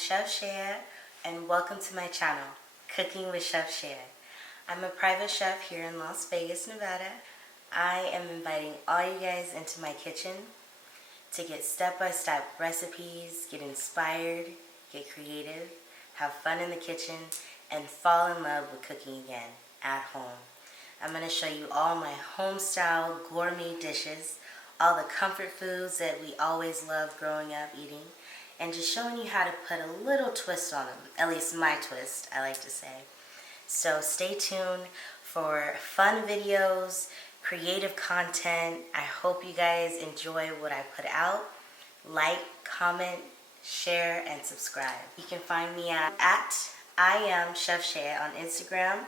Chef Chaya, and welcome to my channel, Cooking with Chef Chaya. I'm a private chef here in Las Vegas, Nevada. I am inviting all you guys into my kitchen to get step-by-step recipes, get inspired, get creative, have fun in the kitchen, and fall in love with cooking again at home. I'm going to show you all my home-style gourmet dishes, all the comfort foods that we always loved growing up eating, and just showing you how to put a little twist on them, at least my twist, I like to say. So stay tuned for fun videos, creative content. I hope you guys enjoy what I put out. Like, comment, share, and subscribe. You can find me at I am Chef Chaya on Instagram,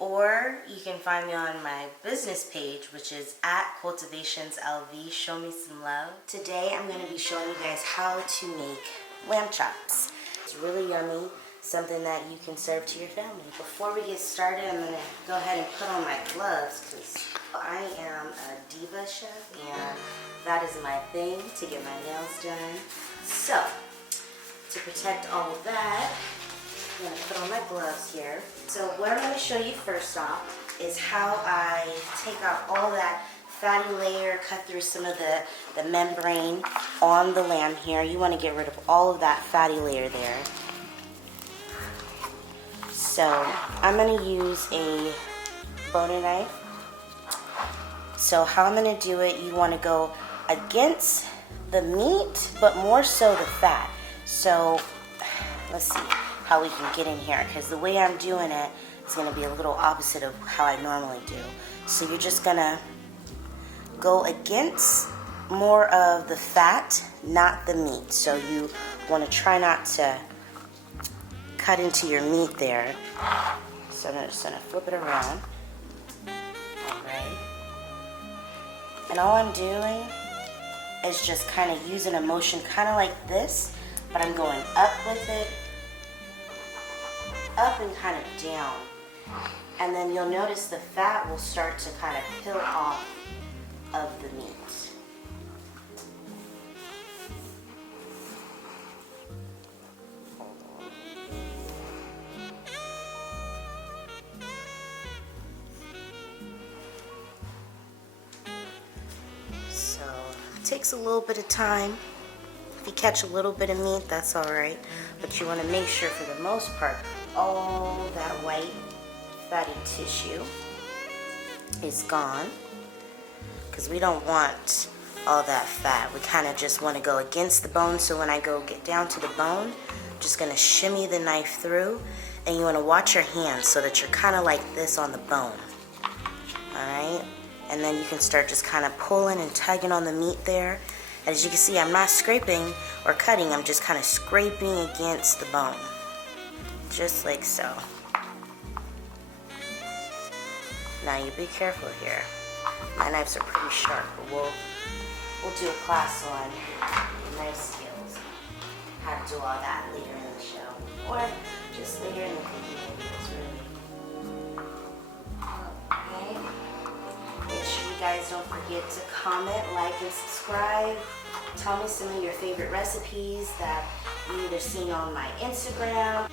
or you can find me on my business page, which is at CultivationsLV. Show me some love. Today I'm going to be showing you guys how to make lamb chops. It's really yummy, something that you can serve to your family. Before we get started, I'm going to go ahead and put on my gloves because I am a diva chef and that is my thing, to get my nails done. So, to protect all of that, I'm going to put on my gloves here. So what I'm going to show you first off is how I take out all that fatty layer, cut through some of the membrane on the lamb here. You want to get rid of all of that fatty layer there. So I'm going to use a boner knife. So how I'm going to do it, you want to go against the meat, but more so the fat. So let's see how we can get in here, because the way I'm doing it is going to be a little opposite of how I normally do. So you're just going to go against more of the fat, not the meat. So you want to try not to cut into your meat there. So I'm just going to flip it around. Alright. And all I'm doing is just kind of using a motion kind of like this, but I'm going up with it, up and kind of down, and then you'll notice the fat will start to kind of peel off of the meat. So it takes a little bit of time. If you catch a little bit of meat, that's alright, but you want to make sure for the most part all that white fatty tissue is gone, because we don't want all that fat. We kind of just want to go against the bone. So when I go get down to the bone, I'm just going to shimmy the knife through, and you want to watch your hands so that you're kind of like this on the bone. Alright, and then you can start just kind of pulling and tugging on the meat there. As you can see, I'm not scraping or cutting, I'm just kind of scraping against the bone. Just like so. Now you be careful here. My knives are pretty sharp, but we'll do a class on knife skills. How to do all that later in the show. Or just later in the cooking videos, really. Okay. Make sure you guys don't forget to comment, like, and subscribe. Tell me some of your favorite recipes that you either seen on my Instagram.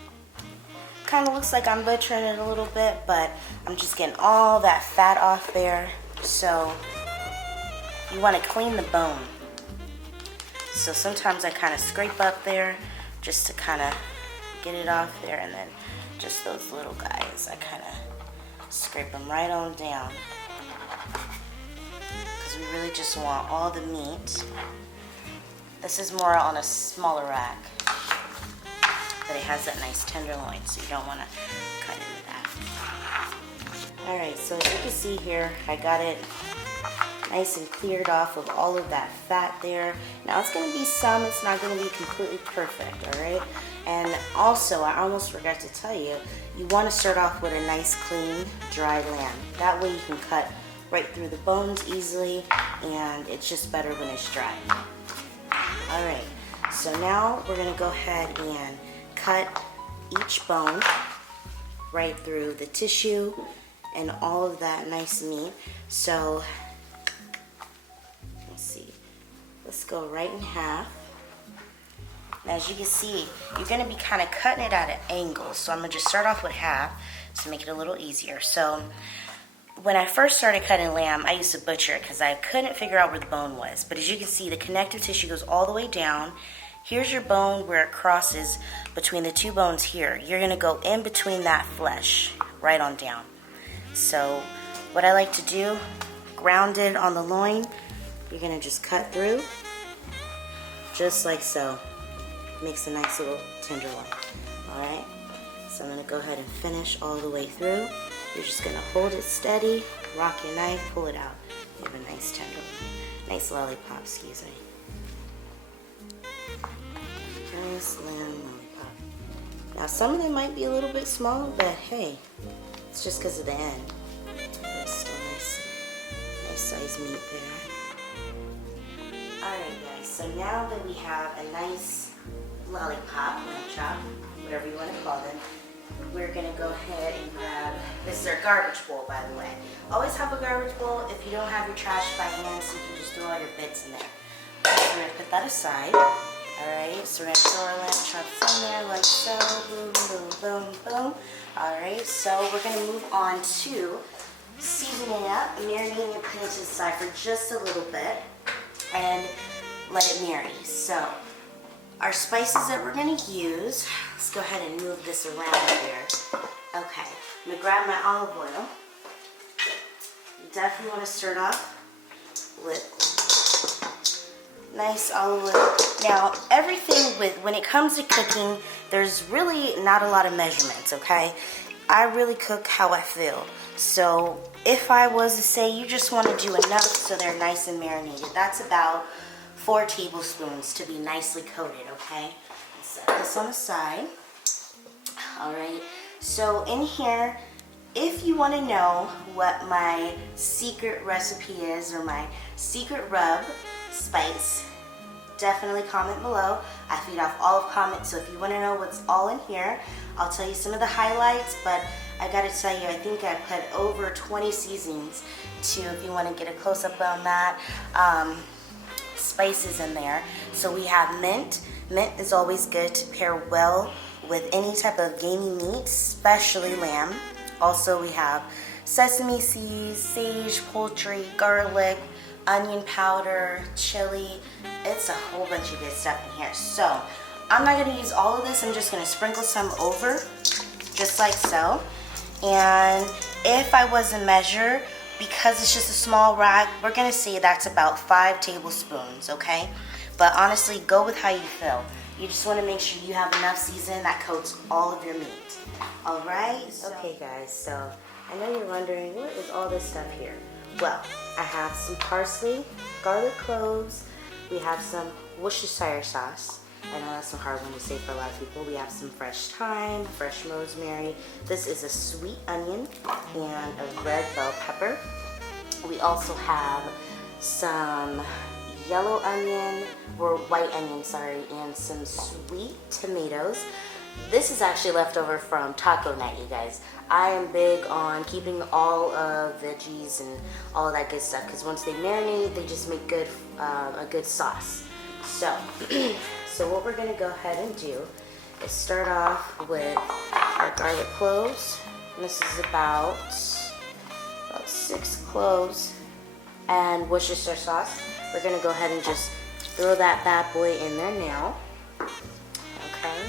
Kind of looks like I'm butchering it a little bit, but I'm just getting all that fat off there. So you want to clean the bone. So sometimes I kind of scrape up there just to kind of get it off there, and then just those little guys, I kind of scrape them right on down, because we really just want all the meat. This is more on a smaller rack, but it has that nice tenderloin, so you don't want to cut into that. Alright, so as you can see here, I got it nice and cleared off of all of that fat there. Now it's going to be some, it's not going to be completely perfect, alright? And also, I almost forgot to tell you, you want to start off with a nice, clean, dry lamb. That way you can cut right through the bones easily, and it's just better when it's dry. Alright, so now we're going to go ahead and cut each bone right through the tissue and all of that nice meat. So let's see, let's go right in half. And as you can see, you're gonna be kind of cutting it at an angle. So I'm gonna just start off with half to make it a little easier. So when I first started cutting lamb, I used to butcher it because I couldn't figure out where the bone was. But as you can see, the connective tissue goes all the way down. Here's your bone where it crosses between the two bones here. You're gonna go in between that flesh, right on down. So what I like to do, grounded on the loin, you're gonna just cut through, just like so. Makes a nice little tenderloin, all right? So I'm gonna go ahead and finish all the way through. You're just gonna hold it steady, rock your knife, pull it out. You have a nice tenderloin, nice lollipop, excuse me. Nice lamb lollipop. Now some of them might be a little bit small, but hey, it's just because of the end. It's still nice size meat there. Alright guys, so now that we have a nice lollipop, lamb chop, whatever you want to call them, we're going to go ahead and grab, this is our garbage bowl by the way. Always have a garbage bowl if you don't have your trash by hand, so you can just throw all your bits in there. So we're going to put that aside. Alright, so we're going to throw our lamb chops in there like so, boom, boom, boom, boom. Alright, so we're going to move on to seasoning up, marinating and putting it to the side for just a little bit and let it marinate. So our spices that we're going to use, let's go ahead and move this around here. Okay, I'm going to grab my olive oil. You definitely want to start off with nice olive oil. Now, everything when it comes to cooking, there's really not a lot of measurements, okay? I really cook how I feel. So if I was to say you just want to do enough so they're nice and marinated, that's about 4 tablespoons to be nicely coated, okay? Set this on the side. All right, so in here, if you want to know what my secret recipe is or my secret rub spice, definitely comment below. I feed off all of comments, so if you want to know what's all in here, I'll tell you some of the highlights, but I gotta tell you, I think I put over 20 seasonings too, if you want to get a close-up on that. Spices in there. So we have mint. Mint is always good to pair well with any type of gamey meat, especially lamb. Also we have sesame seeds, sage, poultry, garlic, onion powder, chili. It's a whole bunch of good stuff in here. So I'm not going to use all of this. I'm just going to sprinkle some over, just like so. And if I was to measure, because it's just a small rag, we're going to say that's about 5 tablespoons, okay? But honestly, go with how you feel. You just want to make sure you have enough seasoning that coats all of your meat. All right? Okay, guys, so I know you're wondering, what is all this stuff here? Well, I have some parsley, garlic cloves, we have some Worcestershire sauce. I know that's a hard one to say for a lot of people. We have some fresh thyme, fresh rosemary. This is a sweet onion and a red bell pepper. We also have some yellow onion, or white onion, sorry, and some sweet tomatoes. This is actually leftover from taco night, you guys. I am big on keeping all of veggies and all of that good stuff, because once they marinate, they just make a good sauce. So, so what we're gonna go ahead and do is start off with our garlic cloves. And this is about 6 cloves and Worcestershire sauce. We're gonna go ahead and just throw that bad boy in there now. Okay.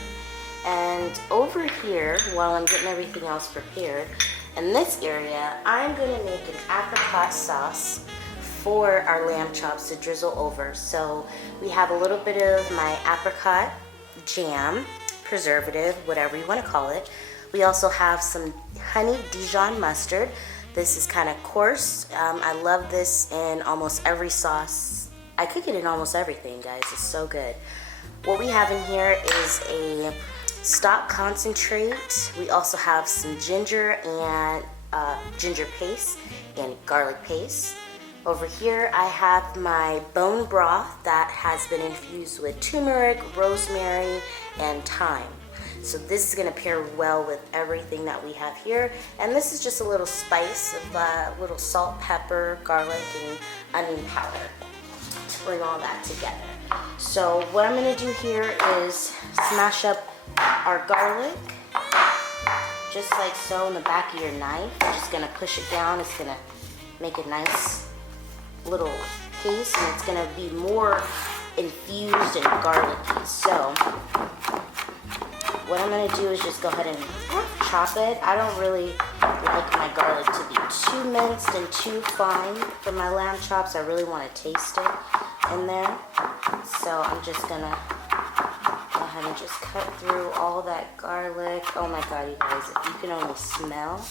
And over here, while I'm getting everything else prepared, in this area, I'm gonna make an apricot sauce for our lamb chops to drizzle over. So we have a little bit of my apricot jam, preservative, whatever you want to call it. We also have some honey Dijon mustard. This is kind of coarse. I love this in almost every sauce. I cook it in almost everything, guys. It's so good. What we have in here is a stock concentrate. We also have some ginger and ginger paste and garlic paste. Over here I have my bone broth that has been infused with turmeric, rosemary, and thyme. So this is going to pair well with everything that we have here. And this is just a little spice of little salt, pepper, garlic, and onion powder to bring all that together. So what I'm gonna do here is smash up our garlic, just like so, in the back of your knife. You're just gonna push it down. It's gonna make a nice little paste, and it's gonna be more infused and garlicky. So what I'm gonna do is just go ahead and chop it. I don't really like my garlic to be too minced and too fine for my lamb chops. I really want to taste it in there. So I'm just gonna go ahead and just cut through all that garlic. Oh my God, you guys, if you can only smell,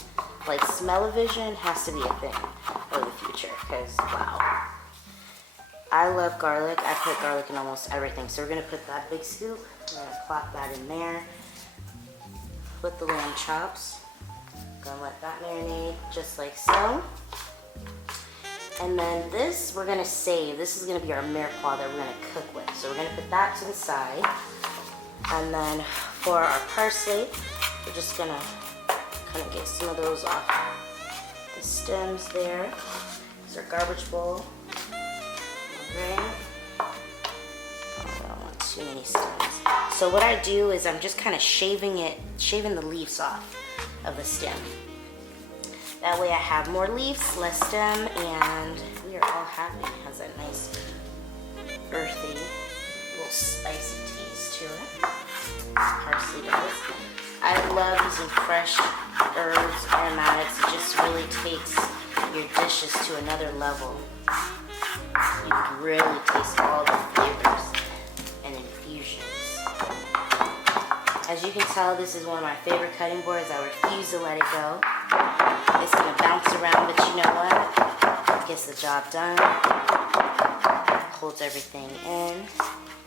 like smell-o-vision has to be a thing for the future, because wow. I love garlic. I put garlic in almost everything. So we're gonna put that big scoop. We're gonna plop that in there with the lamb chops. Gonna let that marinate just like so. And then this we're gonna save. This is gonna be our mirepoix that we're gonna cook with. So we're gonna put that to the side. And then for our parsley, we're just gonna kind of get some of those off the stems there. This is our garbage bowl. Okay. Oh, I don't want too many stems. So what I do is I'm just kind of shaving the leaves off of the stem. That way I have more leaves, less stem, and we are all happy. It has that nice earthy, little spicy taste to it. Parsley does. I love using fresh herbs, aromatics. It just really takes your dishes to another level. You can really taste all the flavors and infusions. As you can tell, this is one of my favorite cutting boards. I refuse to let it go. It's gonna bounce around, but you know what? It gets the job done. Holds everything in.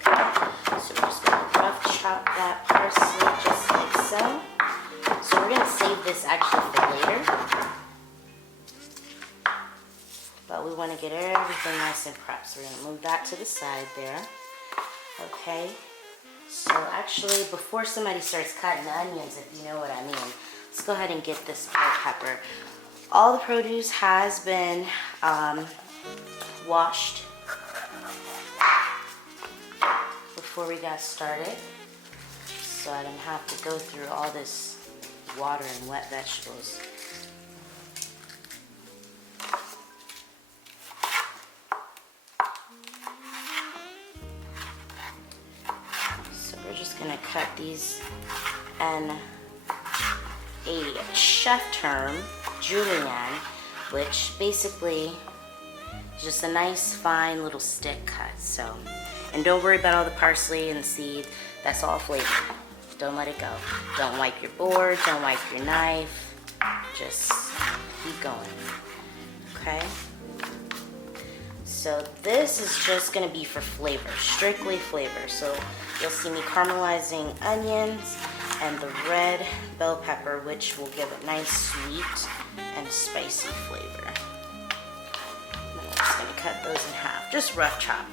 So we're just gonna rough chop that parsley just like so. So we're gonna save this actually for later. But we want to get everything nice and prepped. So we're going to move that to the side there. Okay. So actually, before somebody starts cutting the onions, if you know what I mean, let's go ahead and get this bell pepper. All the produce has been washed before we got started. So I didn't have to go through all this water and wet vegetables. Gonna cut these in a chef term, julienne, which basically is just a nice fine little stick cut. So, and don't worry about all the parsley and the seed. That's all flavor. Don't let it go. Don't wipe your board. Don't wipe your knife. Just keep going. Okay. So this is just gonna be for flavor, strictly flavor. So you'll see me caramelizing onions and the red bell pepper, which will give a nice sweet and spicy flavor. And then I'm just gonna cut those in half, just rough chop,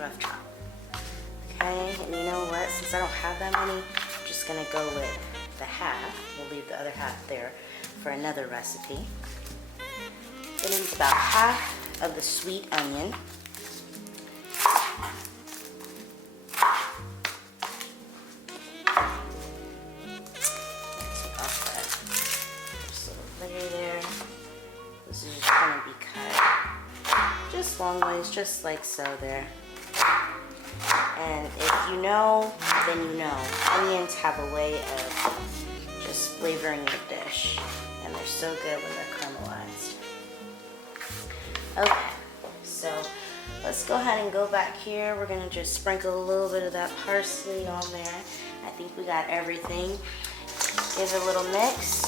rough chop. Okay, and you know what? Since I don't have that many, I'm just gonna go with the half. We'll leave the other half there for another recipe. Gonna use about half of the sweet onion. Take off that first little layer there. This is just going to be cut just long ways, just like so there. And if you know, then you know. Onions have a way of just flavoring your dish, and they're so good when they're caramelized. Okay, so let's go ahead and go back here. We're gonna just sprinkle a little bit of that parsley on there. I think we got everything. Give it a little mix.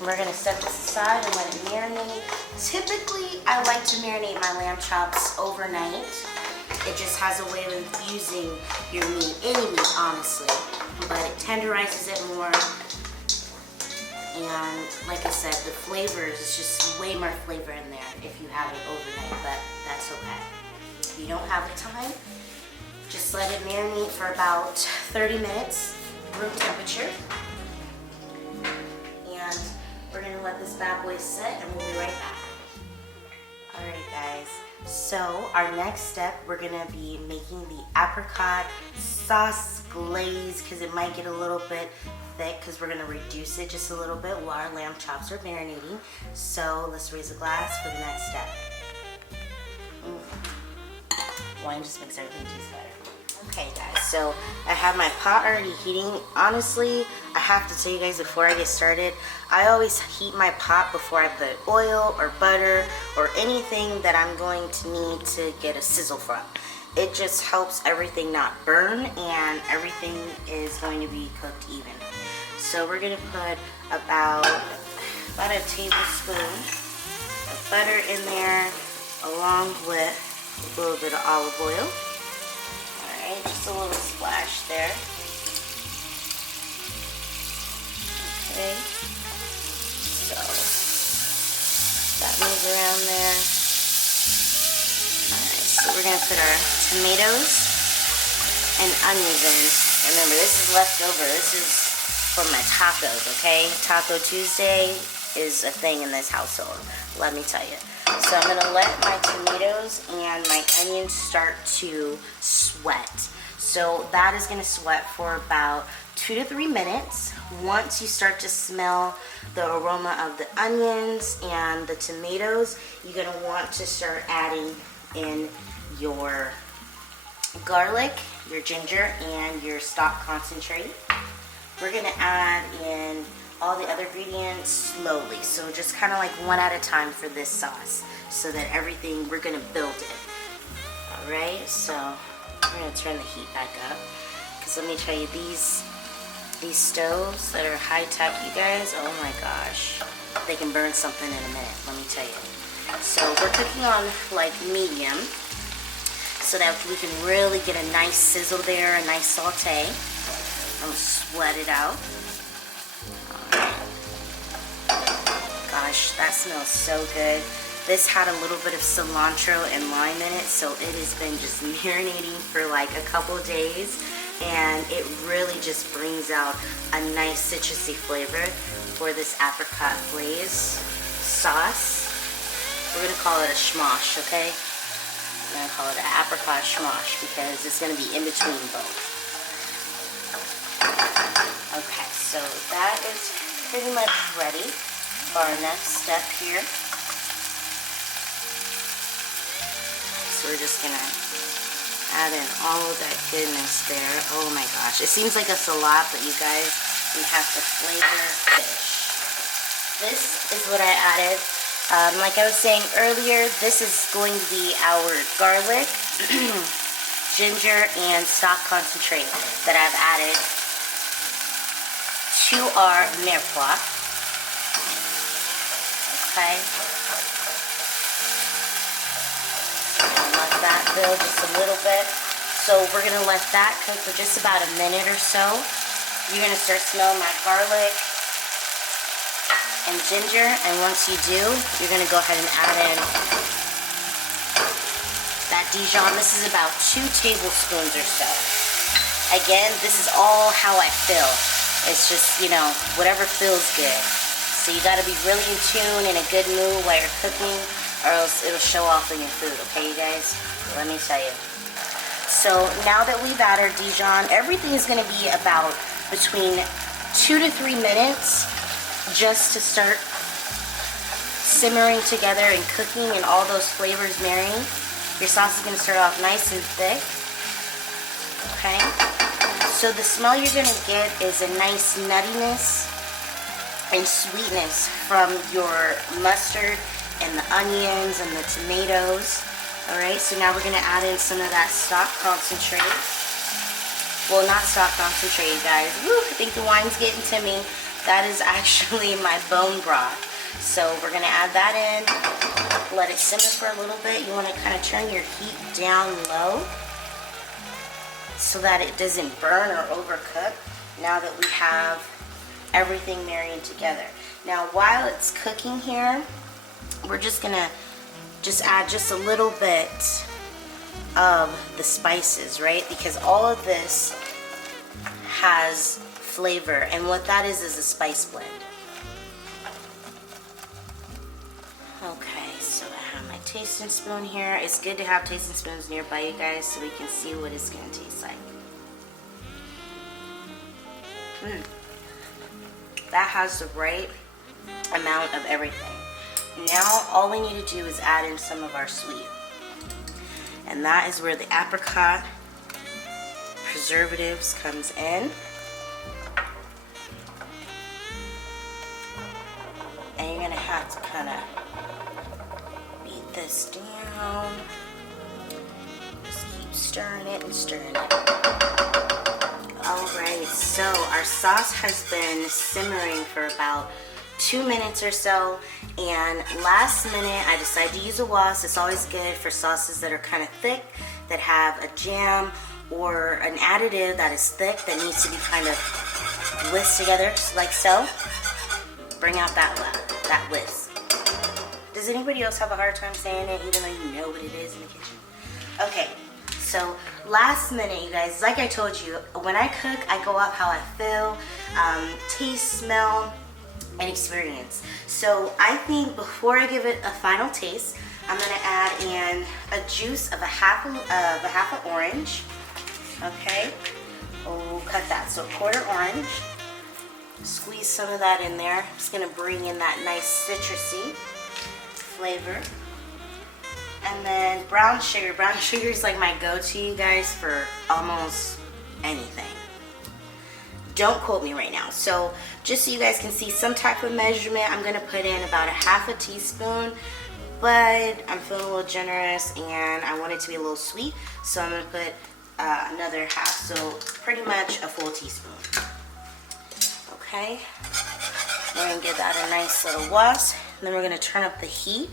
We're gonna set this aside and let it marinate. Typically, I like to marinate my lamb chops overnight. It just has a way of infusing your meat, any meat honestly, but it tenderizes it more. And like I said, the flavors, it's just way more flavor in there if you have it overnight, but that's okay. If you don't have the time, just let it marinate for about 30 minutes, room temperature. And we're gonna let this bad boy sit and we'll be right back. Alright guys, So our next step, we're gonna be making the apricot sauce glaze because it might get a little bit thick because we're gonna reduce it just a little bit while our lamb chops are marinating. So let's raise a glass for the next step. Wine just makes everything taste better. Okay guys, so I have my pot already heating. Honestly, I have to tell you guys before I get started, I always heat my pot before I put oil or butter or anything that I'm going to need to get a sizzle from. It just helps everything not burn and everything is going to be cooked even. So we're gonna put about a tablespoon of butter in there along with a little bit of olive oil. Alright, just a little splash there. Okay, so that moves around there. Alright, so we're going to put our tomatoes and onions in. Remember, this is leftover. This is for my tacos, okay? Taco Tuesday is a thing in this household, let me tell you. So I'm gonna let my tomatoes and my onions start to sweat. So that is gonna sweat for about 2 to 3 minutes. Once you start to smell the aroma of the onions and the tomatoes, you're gonna want to start adding in your garlic, your ginger, and your stock concentrate. We're gonna add in all the other ingredients slowly, so just kind of like one at a time for this sauce, so that everything, we're gonna build it. All right, so we're gonna turn the heat back up, because let me tell you, these stoves that are high tech, you guys, oh my gosh, they can burn something in a minute, let me tell you. So we're cooking on like medium, so that we can really get a nice sizzle there, a nice saute. I'm gonna sweat it out. Gosh, that smells so good. This had a little bit of cilantro and lime in it, so it has been just marinating for like a couple days, and it really just brings out a nice citrusy flavor for this apricot glaze sauce. We're gonna call it a schmosh, okay? I'm gonna call it an apricot schmosh because it's gonna be in between both. Okay, so that is pretty much ready for our next step here. So we're just gonna add in all of that goodness there. Oh my gosh, it seems like it's a lot, but you guys, we have to flavor fish. This is what I added. Like I was saying earlier, this is going to be our garlic, ginger, and stock concentrate that I've added to our mirepoix. Okay. Let that build just a little bit. So we're gonna let that cook for just about a minute or so. You're gonna start smelling that garlic and ginger, and once you do, you're gonna go ahead and add in that Dijon. This is about 2 tablespoons or so. Again, this is all how I feel. It's just, you know, whatever feels good. So you gotta be really in tune, in a good mood while you're cooking, or else it'll show off in your food, okay you guys? Let me tell you. So now that we've added our Dijon, everything is gonna be about between 2 to 3 minutes just to start simmering together and cooking and all those flavors marrying. Your sauce is gonna start off nice and thick, okay? So the smell you're gonna get is a nice nuttiness and sweetness from your mustard and the onions and the tomatoes. Alright, so now we're gonna add in some of that stock concentrate. Well, not stock concentrate, you guys. Woo, I think the wine's getting to me. That is actually my bone broth. So we're gonna add that in, let it simmer for a little bit. You wanna kind of turn your heat down low so that it doesn't burn or overcook now that we have everything marrying together. Now while it's cooking here, we're just gonna add just a little bit of the spices, right? Because all of this has flavor, and what that is a spice blend. Okay, so I have my tasting spoon here. It's good to have tasting spoons nearby you guys so we can see what it's going to taste like. That has the right amount of everything. Now all we need to do is add in some of our sweet. And that is where the apricot preservatives comes in. And you're gonna have to kind of beat this down. Just keep stirring it and stirring it. Alright, so our sauce has been simmering for about 2 minutes or so, and last minute I decided to use a wasp. It's always good for sauces that are kind of thick, that have a jam or an additive that is thick that needs to be kind of whisked together like so. Bring out that whisk. Does anybody else have a hard time saying it even though you know what it is in the kitchen? Okay, so last minute, you guys, like I told you, when I cook, I go off how I feel, taste, smell, and experience. So I think before I give it a final taste, I'm gonna add in a juice of a half an orange. Okay, we'll cut that. So a quarter orange. Squeeze some of that in there. It's gonna bring in that nice citrusy flavor. And then brown sugar. Brown sugar is like my go-to, you guys, for almost anything. Don't quote me right now. So just so you guys can see some type of measurement, I'm gonna put in about a half a teaspoon, but I'm feeling a little generous and I want it to be a little sweet, so I'm gonna put another half, so pretty much a full teaspoon. Okay, we're gonna give that a nice little whisk, and then we're gonna turn up the heat.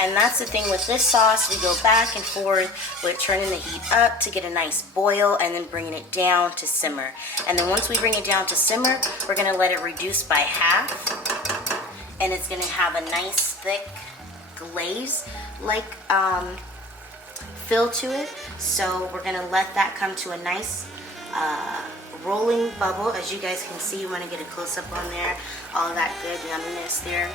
And that's the thing with this sauce, we go back and forth with turning the heat up to get a nice boil and then bringing it down to simmer. And then once we bring it down to simmer, we're gonna let it reduce by half, and it's gonna have a nice thick glaze like feel to it. So we're gonna let that come to a nice rolling bubble. As you guys can see, you want to get a close-up on there, all of that good yumminess there.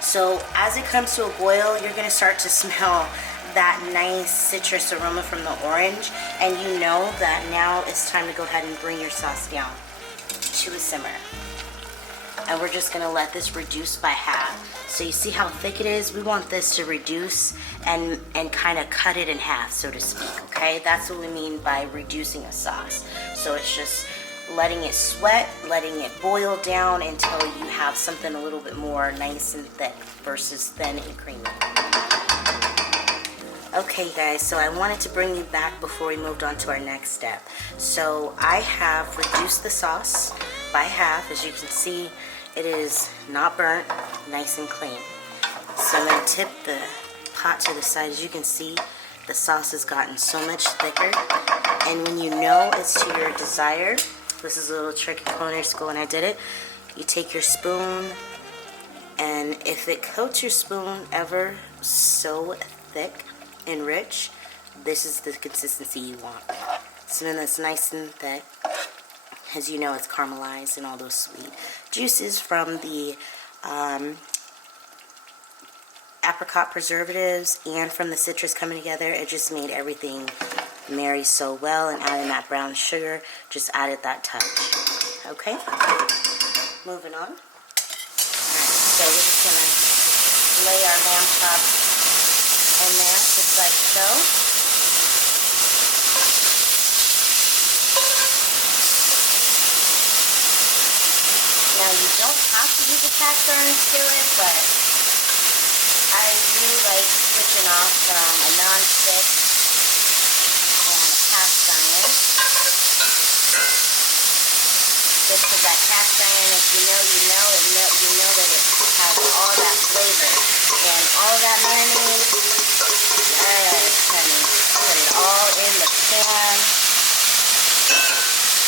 So as it comes to a boil, you're going to start to smell that nice citrus aroma from the orange, and you know that now it's time to go ahead and bring your sauce down to a simmer. And we're just going to let this reduce by half. So you see how thick it is? We want this to reduce and kind of cut it in half, so to speak, okay? That's what we mean by reducing a sauce. So it's just letting it sweat, letting it boil down until you have something a little bit more nice and thick versus thin and creamy. Okay guys, so I wanted to bring you back before we moved on to our next step. So I have reduced the sauce by half. As you can see, it is not burnt, nice and clean. So I'm going to tip the pot to the side. As you can see, the sauce has gotten so much thicker. And when you know it's to your desire, this is a little trick in culinary school and I did it. You take your spoon, and if it coats your spoon ever so thick and rich, this is the consistency you want. Something that's nice and thick. As you know, it's caramelized and all those sweet juices from the apricot preservatives and from the citrus coming together. It just made everything marry so well, and adding that brown sugar just added that touch. Okay, moving on. Alright, so we're just gonna lay our lamb chops in there just like so. Now you don't have to use a cast iron skillet, but I do like switching off from a non-stick and a cast iron. Just because that cast iron, if you know, you know, and you know that it has all that flavor and all that marinade. Yes, honey. Put it all in the pan.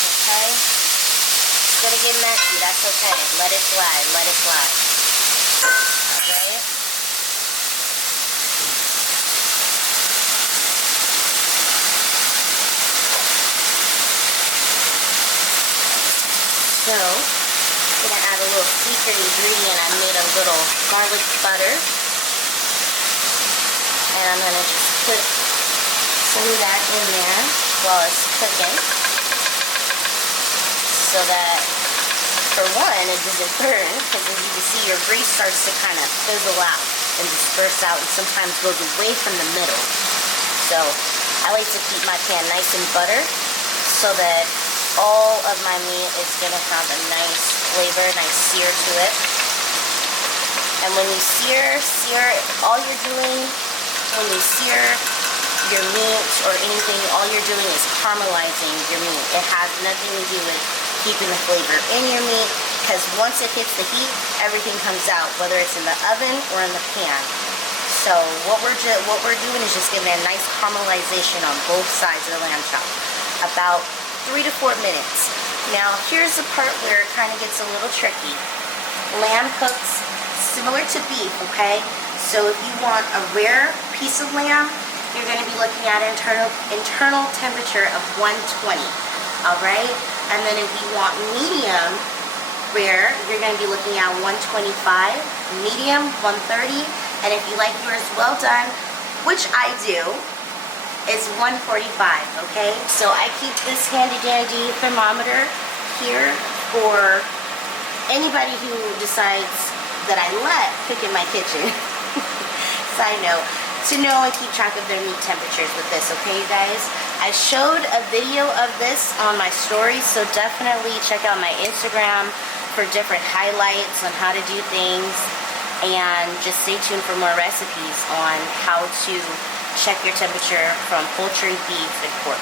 Okay? It's gonna get messy, that's okay. Let it slide, let it slide. Alright? So, I'm gonna add a little secret ingredient. I made a little garlic butter. And I'm going to just put some of that in there while it's cooking, so that, for one, it doesn't burn, because as you can see, your grease starts to kind of fizzle out and disperse out, and sometimes goes away from the middle. So I like to keep my pan nice and buttered, so that all of my meat is going to have a nice flavor, nice sear to it. And when you sear, all you're doing, when you sear your meat or anything, all you're doing is caramelizing your meat. It has nothing to do with keeping the flavor in your meat, because once it hits the heat, everything comes out, whether it's in the oven or in the pan. So what we're doing is just giving it a nice caramelization on both sides of the lamb chop, about 3 to 4 minutes. Now here's the part where it kind of gets a little tricky. Lamb cooks similar to beef, okay? So if you want a rare piece of lamb, you're going to be looking at internal temperature of 120, all right? And then if you want medium rare, you're going to be looking at 125, medium 130, and if you like yours well done, which I do, is 145, okay? So I keep this handy dandy thermometer here for anybody who decides that I let cook in my kitchen, side note, to know and keep track of their meat temperatures with this, okay you guys? I showed a video of this on my stories, so definitely check out my Instagram for different highlights on how to do things, and just stay tuned for more recipes on how to check your temperature from poultry, beef, and pork.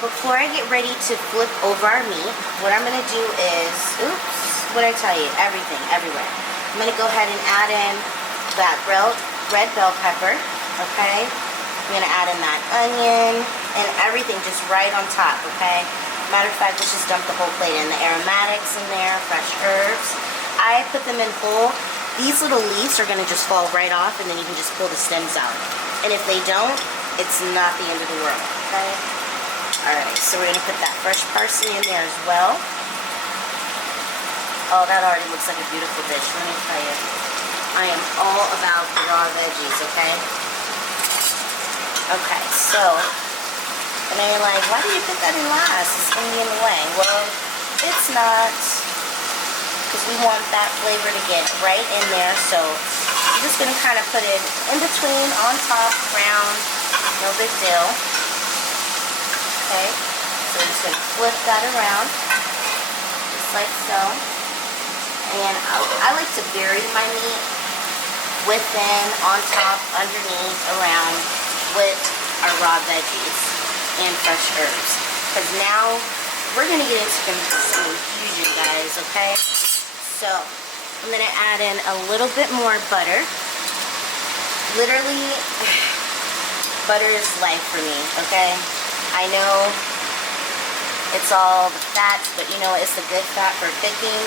Before I get ready to flip over our meat, what I'm going to do is, oops, what did I tell you? Everything, everywhere. I'm going to go ahead and add in that red bell pepper, okay? I'm going to add in that onion and everything just right on top, okay? Matter of fact, let's just dump the whole plate in. The aromatics in there, fresh herbs. I put them in whole. These little leaves are going to just fall right off, and then you can just pull the stems out. And if they don't, it's not the end of the world, okay? Alright, so we're going to put that fresh parsley in there as well. Oh, that already looks like a beautiful dish, let me tell you. I am all about the raw veggies, okay? Okay, so, and then you're like, why do you put that in last? It's going to be in the way. Well, it's not, because we want that flavor to get right in there, so I'm just going to kind of put it in between, on top, around, no big deal. Okay, so we're just going to flip that around, just like so. And I like to bury my meat within, on top, underneath, around, with our raw veggies and fresh herbs. Because now we're going to get into some infusion, guys, okay? So I'm going to add in a little bit more butter. Literally, butter is life for me, okay? I know it's all the fats, but you know, it's the good fat for cooking.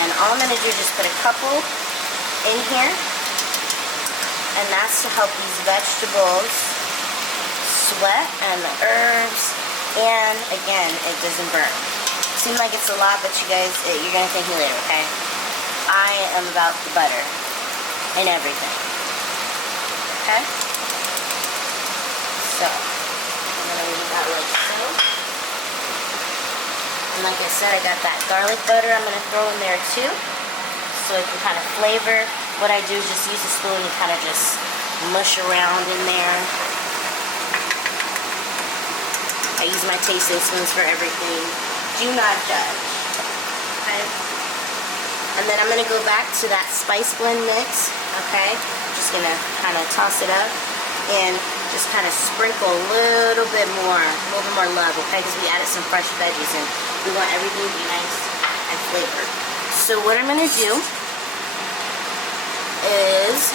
And all I'm going to do is just put a couple in here. And that's to help these vegetables sweat, and the herbs, and again, it doesn't burn. Seems like it's a lot, but you guys, you're going to thank me later, okay? I am about the butter and everything. Okay? So, I'm going to leave that like so. And like I said, I got that garlic butter I'm going to throw in there too, so it can kind of flavor. What I do is just use a spoon and kind of just mush around in there. I use my tasting spoons for everything. Do not judge. Okay? And then I'm going to go back to that spice blend mix. Okay? Just going to kind of toss it up and just kind of sprinkle a little bit more love, okay? Because we added some fresh veggies and we want everything to be nice and flavored. So what I'm going to do is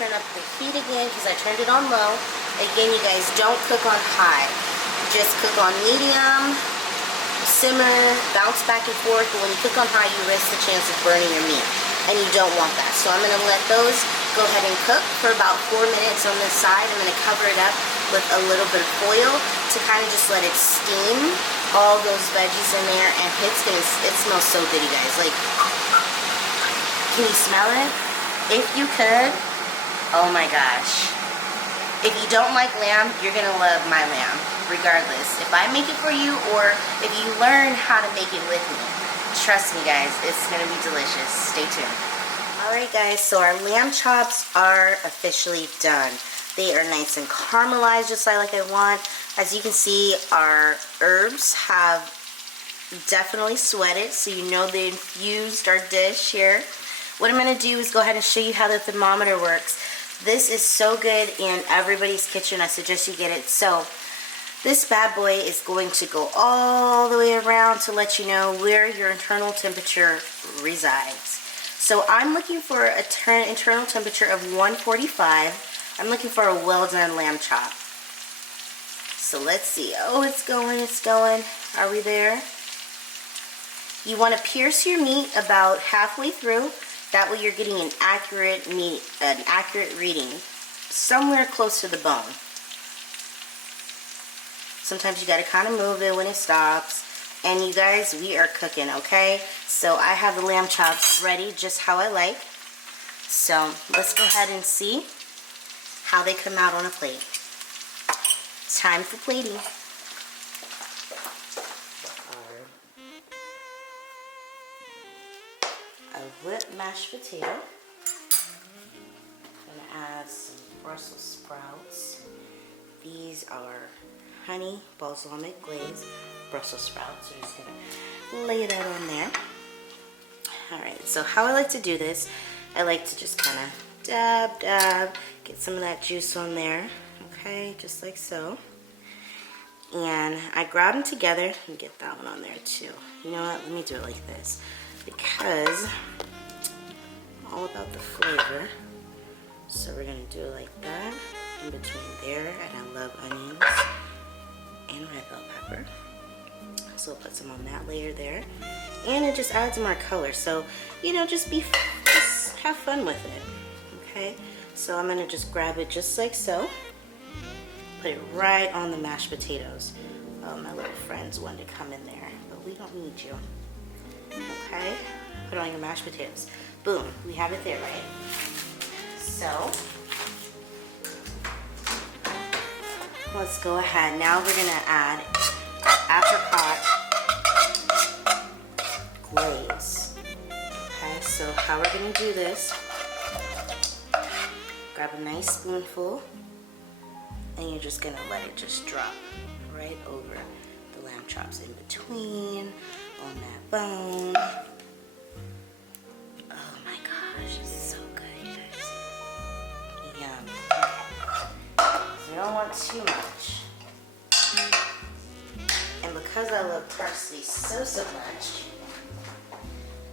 turn up the heat again, because I turned it on low. Again, you guys, don't cook on high. Just cook on medium, simmer, bounce back and forth. But when you cook on high, you risk the chance of burning your meat, and you don't want that. So I'm going to let those go ahead and cook for about 4 minutes on this side. I'm going to cover it up with a little bit of foil to kind of just let it steam all those veggies in there, and it smells so good, you guys. Like, can you smell it? If you could, oh my gosh. If you don't like lamb, you're gonna love my lamb, regardless. If I make it for you or if you learn how to make it with me, trust me guys, it's gonna be delicious. Stay tuned. Alright guys, so our lamb chops are officially done. They are nice and caramelized just like I want. As you can see, our herbs have definitely sweated, so you know they infused our dish here. What I'm going to do is go ahead and show you how the thermometer works. This is so good in everybody's kitchen. I suggest you get it. So this bad boy is going to go all the way around to let you know where your internal temperature resides. So I'm looking for an internal temperature of 145. I'm looking for a well done lamb chop. So let's see. Oh, it's going, it's going. Are we there? You want to pierce your meat about halfway through. That way you're getting an accurate reading somewhere close to the bone. Sometimes you got to kind of move it when it stops. And you guys, we are cooking, okay? So I have the lamb chops ready just how I like. So let's go ahead and see how they come out on a plate. Time for plating. A whipped mashed potato. I'm gonna add some Brussels sprouts. These are honey balsamic glaze Brussels sprouts. So I'm just gonna lay that on there. Alright, so how I like to do this, I like to just kind of dab, get some of that juice on there. Okay, just like so. And I grab them together and get that one on there too. You know what, let me do it like this, because I'm all about the flavor. So we're gonna do it like that, in between there, and I love onions and red bell pepper. So we'll put some on that layer there, and it just adds more color. So, you know, just have fun with it, okay? So I'm gonna just grab it just like so, put it right on the mashed potatoes. Oh, my little friends wanted to come in there, but we don't need you, okay? Put it on your mashed potatoes. Boom, we have it there, right? So, let's go ahead. Now we're gonna add apricot glaze. Okay, so how we're gonna do this, grab a nice spoonful, and you're just gonna let it just drop right over the lamb chops, in between, on that bone. Oh my gosh, this is so good, you guys. Yum. Okay. So you don't want too much. And because I love parsley so much,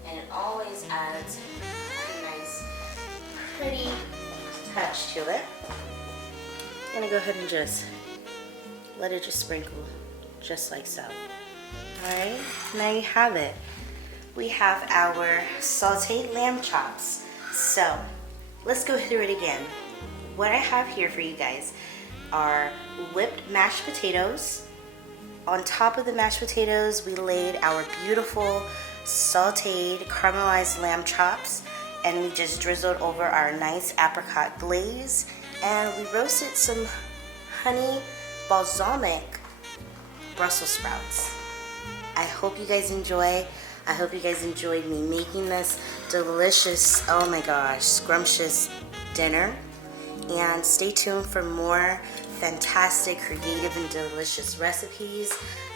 and it always adds a nice, pretty touch to it, I'm gonna go ahead and just let it just sprinkle, just like so. Alright, now you have it. We have our sauteed lamb chops. So, let's go through it again. What I have here for you guys are whipped mashed potatoes. On top of the mashed potatoes, we laid our beautiful sauteed caramelized lamb chops, and we just drizzled over our nice apricot glaze, and we roasted some honey balsamic Brussels sprouts. I hope you guys enjoy. I hope you guys enjoyed me making this delicious, oh my gosh, scrumptious dinner. And stay tuned for more fantastic, creative, and delicious recipes.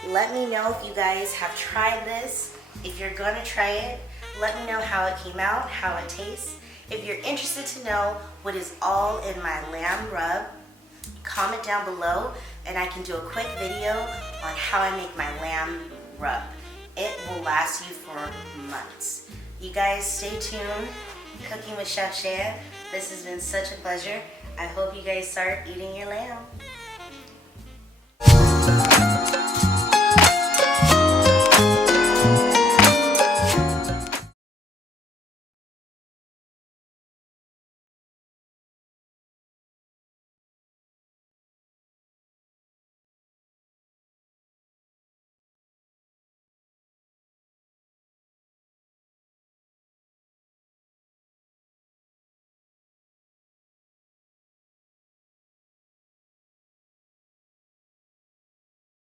Let me know if you guys have tried this. If you're gonna try it, let me know how it came out, how it tastes. If you're interested to know what is all in my lamb rub, comment down below and I can do a quick video on how I make my lamb rub. It will last you for months. You guys stay tuned. Cooking with Chef Chaya. This has been such a pleasure. I hope you guys start eating your lamb.